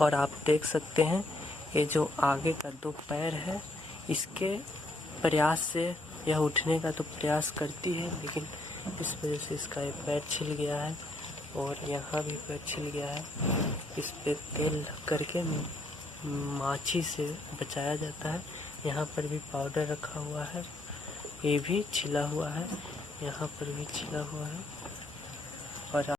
और आप देख सकते हैं ये जो आगे का 2 पैर है, इसके प्रयास से यह उठने का तो प्रयास करती है, लेकिन इस वजह से इसका ये पैर छिल गया है और यहाँ भी पैर छिल गया है। इस पे तेल करके माछी से बचाया जाता है। यहाँ पर भी पाउडर रखा हुआ है, ये भी छिला हुआ है, यहाँ पर भी छिला हुआ है। और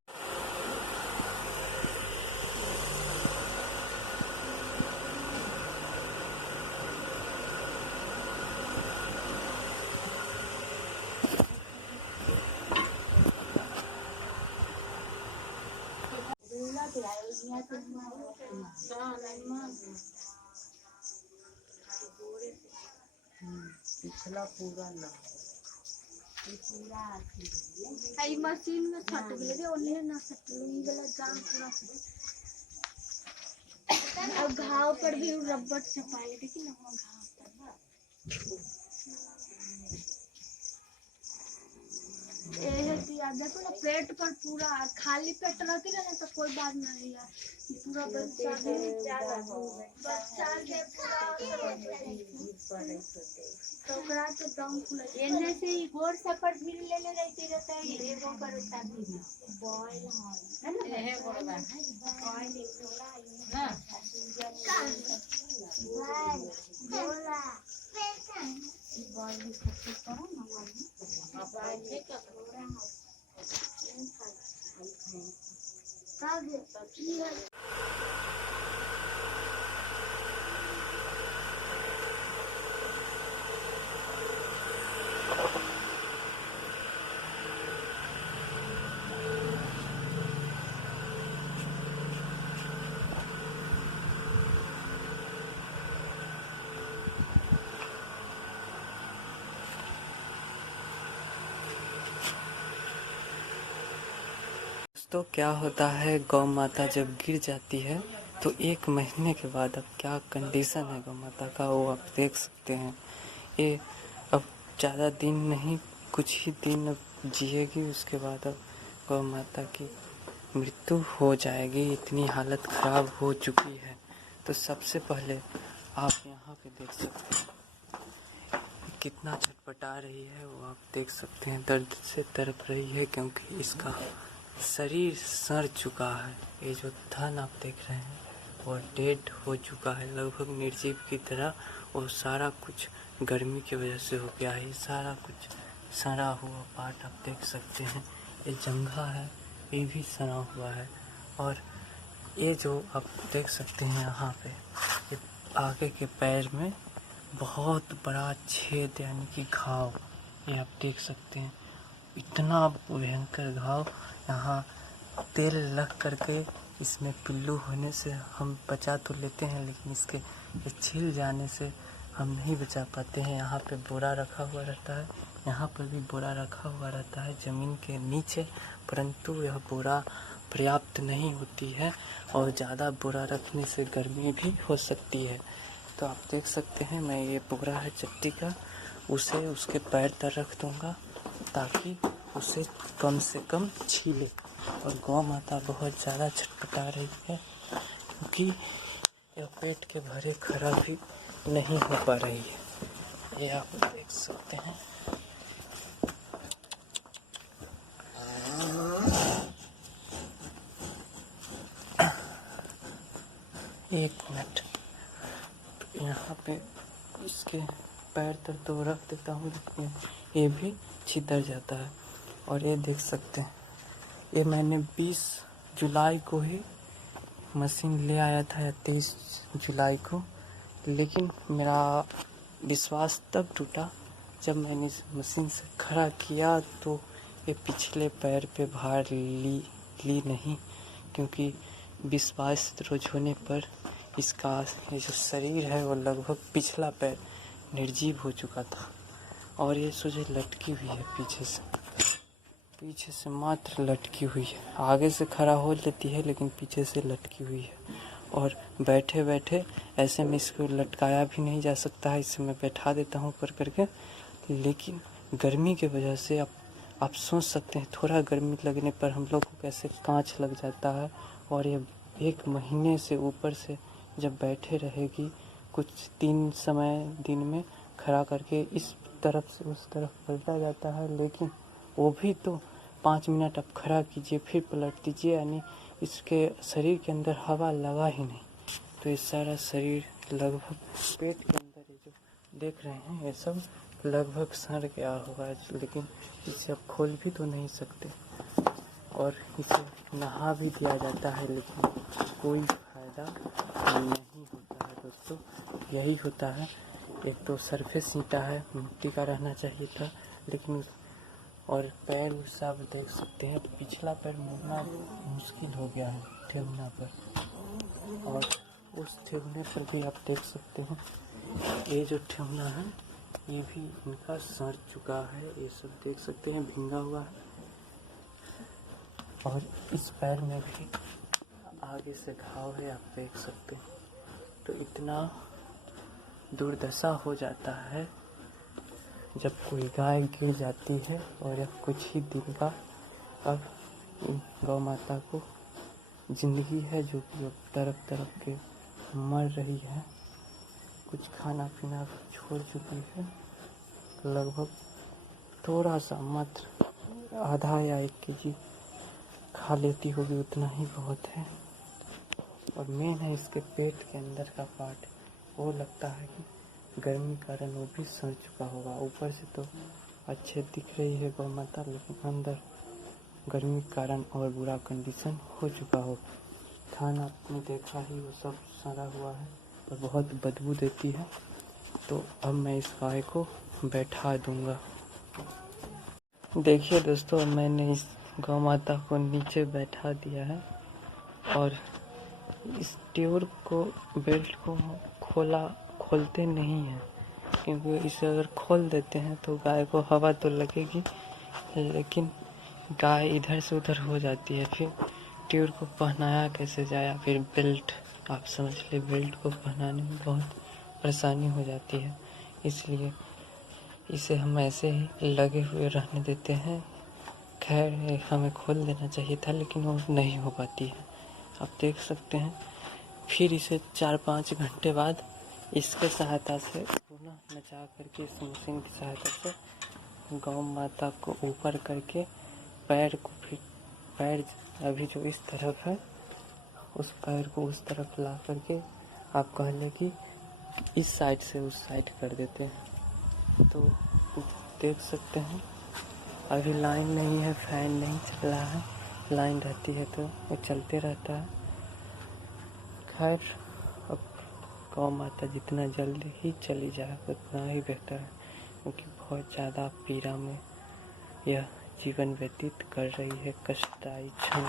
पिछला पूरा ना आई मशीन में छट गेले रे ओने ना सटलुई वाला जाम पूरा अब घाव पर भी रबड़ चपाई देखी ना घाव पर ये दिया देखो ना पेट पर पूरा खाली पेट रहती ना तो कोई बात नहीं है, पूरा बच्चा के पूरा टोकरा तो दम खुला एने से ही गोर सफर भी ले ले रहती रहता है एगो पर उतना भी बॉयल है ना ये बोलबा बॉयल ना बोला बॉयल सब करो ना बॉयल के पूरा सब तो क्या होता है, गौ माता जब गिर जाती है तो 1 महीने के बाद अब क्या कंडीशन है गौ माता का, वो आप देख सकते हैं। ये अब ज़्यादा दिन नहीं, कुछ ही दिन अब जिएगी, उसके बाद अब गौ माता की मृत्यु हो जाएगी। इतनी हालत ख़राब हो चुकी है। तो सबसे पहले आप यहाँ पे देख सकते हैं कितना छटपटा रही है, वो आप देख सकते हैं। दर्द से तड़प रही है क्योंकि इसका शरीर सड़ चुका है। ये जो धन आप देख रहे हैं वो डेड हो चुका है, लगभग निर्जीव की तरह। और सारा कुछ गर्मी की वजह से हो गया है। ये सारा कुछ सड़ा हुआ पार्ट आप देख सकते हैं। ये जंघा है, ये भी सड़ा हुआ है। और ये जो आप देख सकते हैं यहाँ पे, ये आगे के पैर में बहुत बड़ा छेद यानी कि घाव, ये आप देख सकते हैं। इतना भयंकर घाव। यहाँ तेल लग करके इसमें पिल्लू होने से हम बचा तो लेते हैं, लेकिन इसके छिल जाने से हम नहीं बचा पाते हैं। यहाँ पे बोरा रखा हुआ रहता है, यहाँ पर भी बोरा रखा हुआ रहता है ज़मीन के नीचे, परंतु यह बोरा पर्याप्त नहीं होती है और ज़्यादा बोरा रखने से गर्मी भी हो सकती है। तो आप देख सकते हैं, मैं ये बोरा है चट्टी का, उसे उसके पैर तर रख दूँगा ताकि उसे कम से कम छीले। और गौ माता बहुत ज़्यादा छटपटा रही है क्योंकि यह पेट के भरे खड़ा भी नहीं हो पा रही है। ये आप देख सकते हैं। एक मिनट, तो यहाँ पे इसके पैर तक तो रख देता हूँ, लेकिन ये भी छितर जाता है। और ये देख सकते हैं, ये मैंने 20 जुलाई को ही मशीन ले आया था या 23 जुलाई को, लेकिन मेरा विश्वास तब टूटा जब मैंने इस मशीन से खड़ा किया तो ये पिछले पैर पे भार ली नहीं, क्योंकि 20-22 रोज होने पर इसका ये जो शरीर है वो लगभग पिछला पैर निर्जीव हो चुका था। और ये सोचे लटकी हुई है पीछे से मात्र लटकी हुई है। आगे से खड़ा हो लेती है लेकिन पीछे से लटकी हुई है। और बैठे बैठे ऐसे में इसको लटकाया भी नहीं जा सकता है, इसे मैं बैठा देता हूँ ऊपर करके। लेकिन गर्मी की वजह से आप सोच सकते हैं, थोड़ा गर्मी लगने पर हम लोग को कैसे कांच लग जाता है। और ये 1 महीने से ऊपर से जब बैठे रहेगी, कुछ 3 समय दिन में खड़ा करके इस तरफ से उस तरफ पलटा जाता है, लेकिन वो भी तो 5 मिनट आप खड़ा कीजिए फिर पलट दीजिए, यानी इसके शरीर के अंदर हवा लगा ही नहीं। तो ये सारा शरीर लगभग पेट के अंदर ये जो देख रहे हैं ये सब लगभग सड़ गया होगा, लेकिन इसे आप खोल भी तो नहीं सकते। और इसे नहा भी दिया जाता है, लेकिन कोई फायदा नहीं होता है दोस्तों। यही होता है, एक तो सरफेस ईंटा है, मिट्टी का रहना चाहिए था, लेकिन और पैर सब देख सकते हैं, पिछला पैर मुड़ना मुश्किल हो गया है ठेहुना पर। और उस ठेहुने पर भी आप देख सकते हैं, ये जो ठेहुना है ये भी इनका सड़ चुका है, ये सब देख सकते हैं भींगा हुआ है। और इस पैर में भी आगे से घाव है, आप देख सकते हैं। तो इतना दुर्दशा हो जाता है जब कोई गाय गिर जाती है, और अब कुछ ही दिन का अब गौ माता को जिंदगी है जो कि अब तरफ तरफ के मर रही है, कुछ खाना पीना छोड़ चुकी है, लगभग थोड़ा सा मात्र आधा या 1 केजी खा लेती होगी, उतना ही बहुत है। और मेन है इसके पेट के अंदर का पार्ट, वो लगता है कि गर्मी कारण वो भी सड़ चुका होगा। ऊपर से तो अच्छे दिख रही है गौ माता, लेकिन अंदर गर्मी के कारण और बुरा कंडीशन हो चुका होगा। खाना आपने देखा ही, वो सब सड़ा हुआ है और बहुत बदबू देती है। तो अब मैं इस गाय को बैठा दूंगा। देखिए दोस्तों, मैंने इस गौ माता को नीचे बैठा दिया है, और इस ट्यूब को, बेल्ट को खोलते नहीं हैं, क्योंकि इसे अगर खोल देते हैं तो गाय को हवा तो लगेगी, लेकिन गाय इधर से उधर हो जाती है। फिर ट्यूब को पहनाया कैसे जाए, फिर बेल्ट, आप समझ लीजिए बेल्ट को पहनाने में बहुत परेशानी हो जाती है, इसलिए इसे हम ऐसे ही लगे हुए रहने देते हैं। खैर हमें खोल देना चाहिए था, लेकिन वो नहीं हो पाती है, आप देख सकते हैं। फिर इसे 4-5 घंटे बाद इसके सहायता से पुनः नचा करके, इस मशीन की सहायता से गौ माता को ऊपर करके पैर को, फिर पैर अभी जो इस तरफ है उस पैर को उस तरफ ला करके आप कह लें कि इस साइड से उस साइड कर देते हैं। तो देख सकते हैं अभी लाइन नहीं है, फैन नहीं चल रहा है, लाइन रहती है तो वो चलते रहता है। खैर अब गौ माता जितना जल्दी ही चली जाए उतना ही बेहतर है, क्योंकि बहुत ज़्यादा पीड़ा में यह जीवन व्यतीत कर रही है, कष्टदायी क्षण।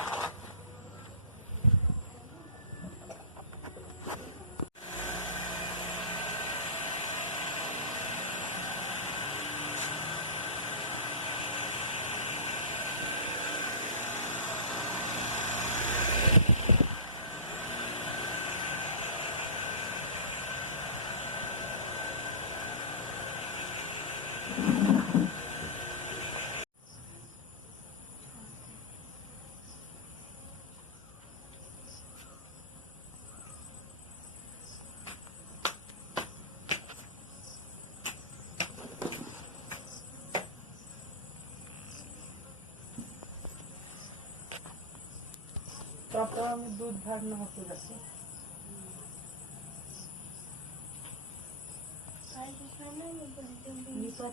আমি দুধ ভাগনা হতে যাচ্ছে Ay, pues, no me lo